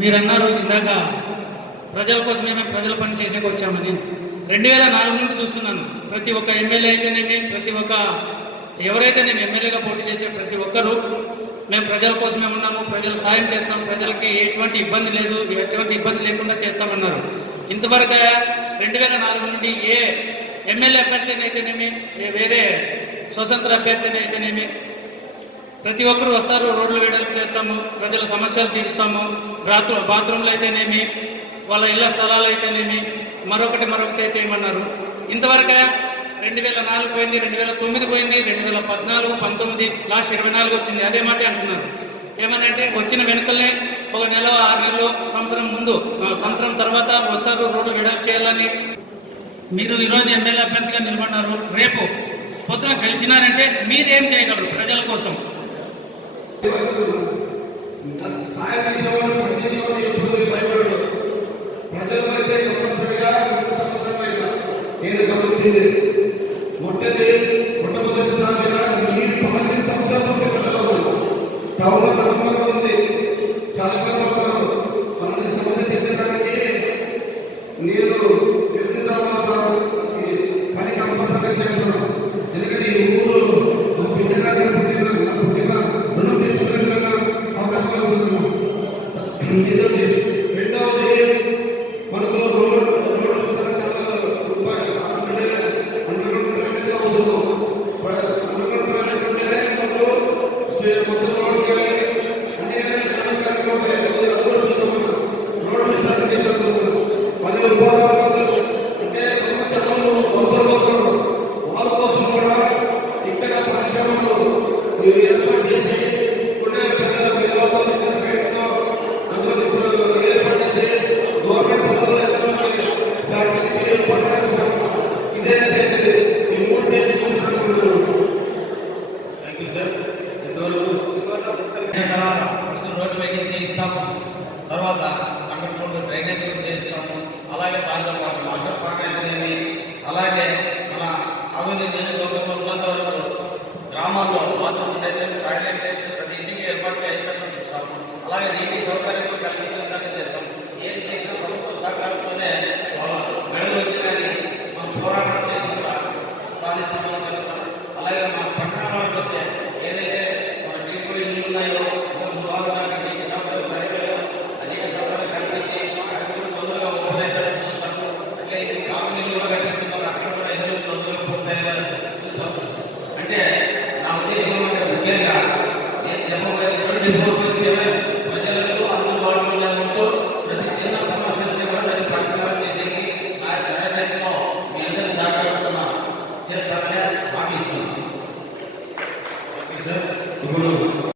మీరన్నారు ఇందాక ప్రజల కోసమే మేము ప్రజల పని చేసేకి వచ్చామని. 2004 నుండి చూస్తున్నాను. ప్రతి ఒక్క ఎమ్మెల్యే అయితేనేమి, ప్రతి ఒక్క ఎవరైతే నేను ఎమ్మెల్యేగా పోటీ చేసే ప్రతి ఒక్కరూ మేము ప్రజల కోసమే ఉన్నాము, ప్రజలు సాయం చేస్తాం, ప్రజలకి ఎటువంటి ఇబ్బంది లేదు, ఎటువంటి ఇబ్బంది లేకుండా చేస్తామన్నారు. ఇంతవరకు 2004 నుండి ఏ ఎమ్మెల్యే అభ్యర్థిని అయితేనేమి, వేరే స్వతంత్ర అభ్యర్థిని అయితేనేమి ప్రతి ఒక్కరు వస్తారు, రోడ్లు వేయడానికి చేస్తాము, ప్రజల సమస్యలు తీరుస్తాము, బాత్రూంలు అయితేనేమి, వాళ్ళ ఇళ్ల స్థలాలు అయితేనేమి, మరొకటి అయితే ఏమన్నారు. ఇంతవరకు 2004 పోయింది, 2009 పోయింది, 2014, 19, లాస్ట్ 24 వచ్చింది. అదే మాట అంటున్నారు. ఏమనంటే వచ్చిన వెనుకలే ఒక నెల 6 నెలలు సంవత్సరం ముందు సంవత్సరం తర్వాత వస్తారు, రోడ్లు వేయడానికి చేయాలని. మీరు ఈరోజు ఎమ్మెల్యే అభ్యర్థిగా నిలబడినారు, రేపు పొద్దున గెలిచినారంటే మీరేం చేయగలరు ప్రజల కోసం? సాయం చేసేవాళ్ళు పనిచేసేవాళ్ళు ఎప్పుడు భయపడరు. ప్రజలకైతే కంపల్సరిగా 3 సంవత్సరాలు నేను గమనించింది. మొట్టమొదటిసారిగా నీరు 15 సంవత్సరాలు పెట్టగలరు. టౌన్లో ఉంది, చాలా పడుతున్నారు. మన సమస్య తెచ్చడానికి నేను తెచ్చిన తర్వాత పని కంపల్సరిగా చేస్తున్నాను. ఎందుకంటే ఈ ఊరు పుట్టిన రుణం తెచ్చుకునే అవకాశం కలుగుతున్నాం. రెండవది మనకు రోడ్డు చాలా రూపాయలు అవసరం. మొత్తం రోడ్స్ కానీ అన్ని చూసాము. రోడ్లు స్టార్ట్ చేసాము. మళ్ళీ అంటే చదువు అవసరం వాళ్ళ కోసం కూడా ఇక్కడ పరిశ్రమలు ఏర్పాటు చేసి గవర్నమెంట్ ఇదే చేసేది. ఈ 3 చేసి తర్వాత ఫస్ట్ రోడ్డు వెయిటింగ్ చేయిస్తాము, తర్వాత అండర్గ్రౌండ్ డ్రైనేజ్ చేయిస్తాము. అలాగే దాంతో పాటు మాస్టర్ ప్లాన్ అయితేనేమి, అలాగే మన అభివృద్ధి నియోజకవర్గంలో ఉన్నంత వరకు గ్రామాల్లో బాత్రూమ్స్ అయితే, టాయిలెట్ అయితే ప్రతి ఇంటికి ఏర్పాటు అయ్యేటట్టు చూస్తాము. అలాగే నీటి సౌకర్యం కల్పించే విధంగా చేస్తాము. ఏది చేసినా ప్రభుత్వ సహకారంతోనే వాళ్ళ మెడలు వచ్చేదాన్ని మనం పోరాటం చేసి కూడా సాధిస్తామని చెప్తున్నాం. అలాగే మన పట్టణాలకు వస్తే ఏదైతే మన నీటి ఇల్లు ఉన్నాయో నీటి సౌకర్యం సరిగ్గా నీటి సౌకర్యం కల్పించి అవి కూడా తొందరగా ఓపెన్ అవుతారని చూస్తాము. అట్లే ఇది కాలనీలు కూడా కట్టిస్తున్నారు, అక్కడ కూడా ఇల్లు తొందరగా పూర్తయ్యేలా చూస్తాము. అంటే నా ఉద్దేశం ముఖ్యంగా నేను చెప్పబోయేటువంటి 24/7 ప్రజలకు అందుబాటులో ఉంటూ ప్రతి చిన్న సమస్య కూడా దాన్ని పరిష్కారం చేసేది నా సహాయశక్తిలో మీ అందరి సహకారంతో చేస్తారని హామీ ఇస్తున్నాను.